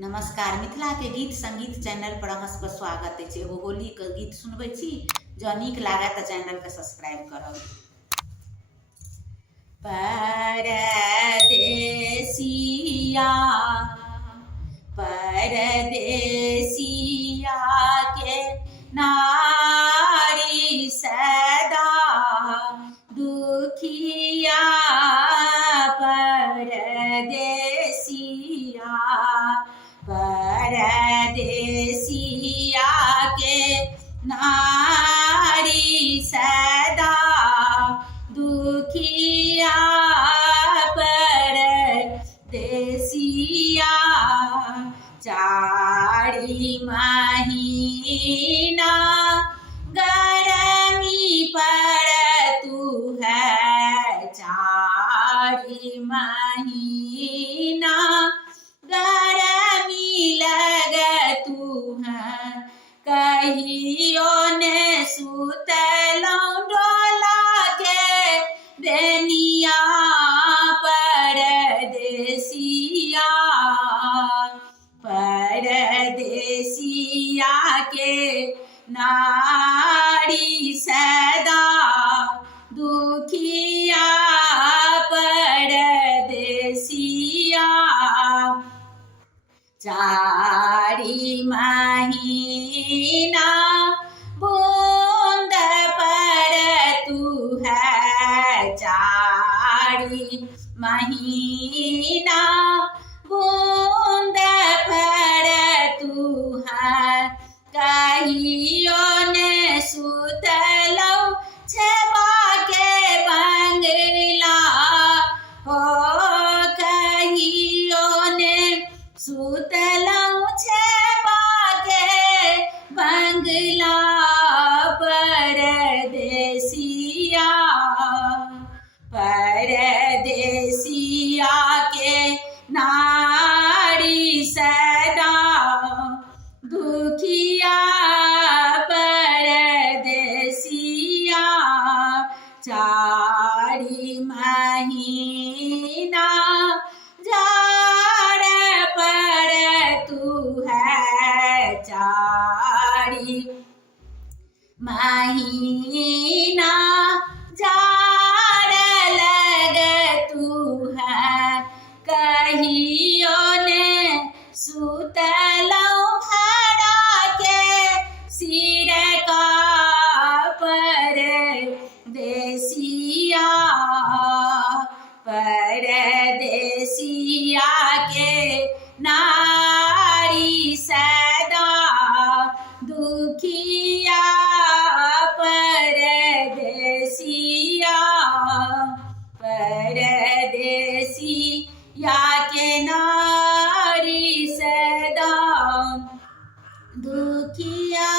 नमस्कार। मिथिला के गीत संगीत चैनल पर अहाँ सबके स्वागत है। एगो होली के गीत सुनबै छी। जँ नीक लागे तो चैनल के सब्सक्राइब करब। परदेसिया परदेसिया के नारी सदा दुखिया परदेसिया परदेसिया के नारी सदा दुखिया परदेसिया चारि महीना गर्मी पड़तु है चारि महीना गर्मी लगतु है कहियो ने सुतलौं डोला के बेनिया परदेसिया परदेसिया के नारी सदा दुखिया परदेसिया चारि महीना बूंद पड़तु है चारि महीना बूंद पड़तु है कहियो ने सुतलौं छेबा के बंगला हो कहियो ने सुतलौं छेबा के बंगला परदेसिया परदेसिया के नारी सदा दुखिया परदेसिया चारि महीना जाड़ पड़तु है चारि महीना जाड़ लगतु है कहियो ने सुतलौं भरा के सिर का परदेसिया परदेसिया के नारी सदा दुखिया परदेसिया परदेसिया के नारी सदा दुखिया।